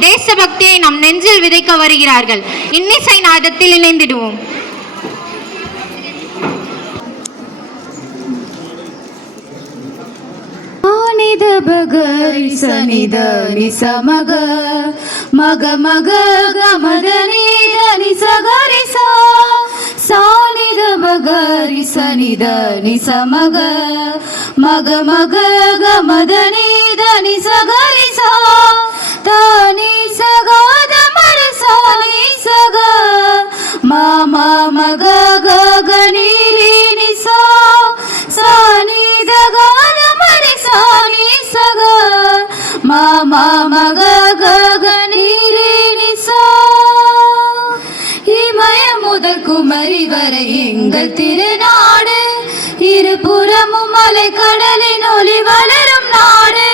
தேசபக்தியை நம் நெஞ்சில் விதைக்க வருகிறார்கள். இன்னிசை நாதத்தில் இணைந்திடுவோம். நித பகரி சனித நிசமக மக மக கமத நீத நிசகரி சானித பகரி சனித நிசமக மக மக கமத நீத நிசகரி தானி சகாத மர சானி சக மாமா மக கக நீரி நிசா சானி தகாத மரி சானி சக மாமா மக கக நீரி நிசா இமய முதல் குமரி வரை எங்கள் திருநாடு இருபுறமும் மலை கடலின் ஒளி வளரும் நாடு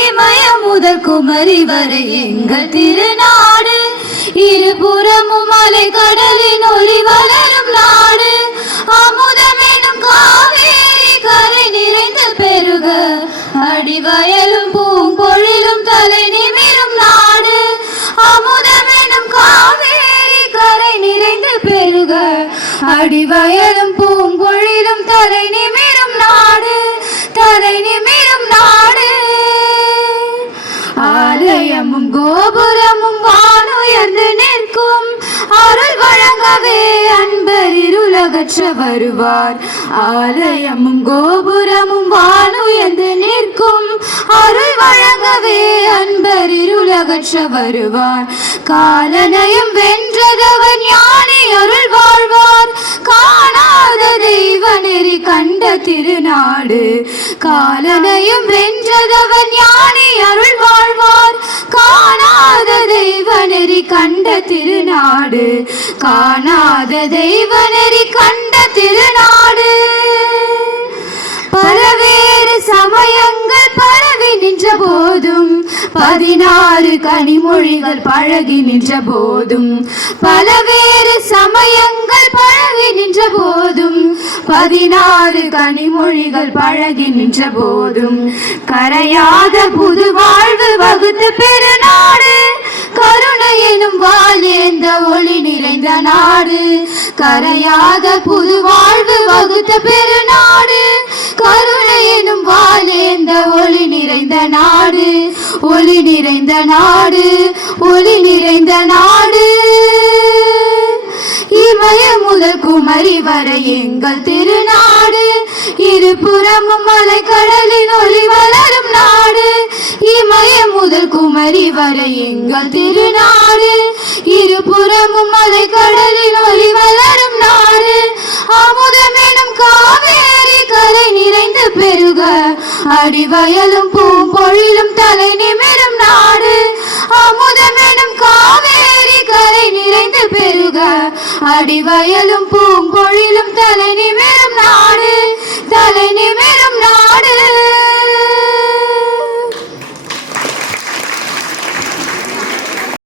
இமய முதல் குமரி வரை எங்கள் திருநாடு இருபுறமும் மலை கடலின் ஒளி வளரும் நாடு அமுதமெனும் காவேரி கரை நிறைந்து பெருக அடிவயலும் பூம்பொழிலும் தலை நிமிரும் நாடு அமுதமெனும் காவேரி கரை நிறைந்து பெருக அடிவயலும் பூம்பொழிலும் தலை நிமிரும் நாடு தலை நிமிரும் நாடு ஆலயமும் கோபுரமும் வானுயர்ந்து நிற்கும் அருள் வழங்கவே அன்பர் இருளகற்ற வருவார் ஆலயமும் கோபுரமும் வானுயர்ந்து நிற்கும் அருள் வழங்கவே அன்பர் இருளகற்ற வருவார் காலனையும் வென்றதவர் ஞானி அருள் வாழ்வார் காணாத தெய்வ நெறி கண்ட திருநாடு காலனையும் வென்றதவர் ஞானி அருள் வாழ்வார் காணாத தெய்வ நெறி கண்ட திருநாடு காணாத தெய்வ நெறி கண்ட திருநாடு பலவேறு சமயங்கள் பரவி நின்ற போதும் 16 கனிமொழிகள் பழகி நின்ற போதும் பலவேறு சமயங்கள் பழகி நின்ற போதும் 16 கனிமொழிகள் பழகி நின்ற போதும் கரையாத புது வாழ்வு வகுத்த பெருநாடு கருணை எனும் வாழேந்த ஒளி நிறைந்த நாடு கரையாத புது வாழ்வு வகுத்த பெருநாடு கருணை எனும் வாழேந்த ஒளி நிறைந்த நாடு ஒளி நிறைந்த நாடு ஒளி நிறைந்த நாடு இமய முதல் குமரி வரை எங்கள் திருநாடு இருபுறமும் மலை கடலின் ஒளி வளரும் நாடு இமய முதல் குமரி வரை எங்கள் திருநாடு இருபுறமும் மலை கடலின் ஒளி வளரும் நாடு அமுதமெனும் காவேரி கரை நிறைந்து பெருக அடிவயலும் பூம்பொழிலும் தலை நிமிரும் நாடு அமுதமெனும் காவேரி கரை நிறைந்து பெருக அடிவயலும் பூம்பொழிலும் தலை நிமிரும் நாடு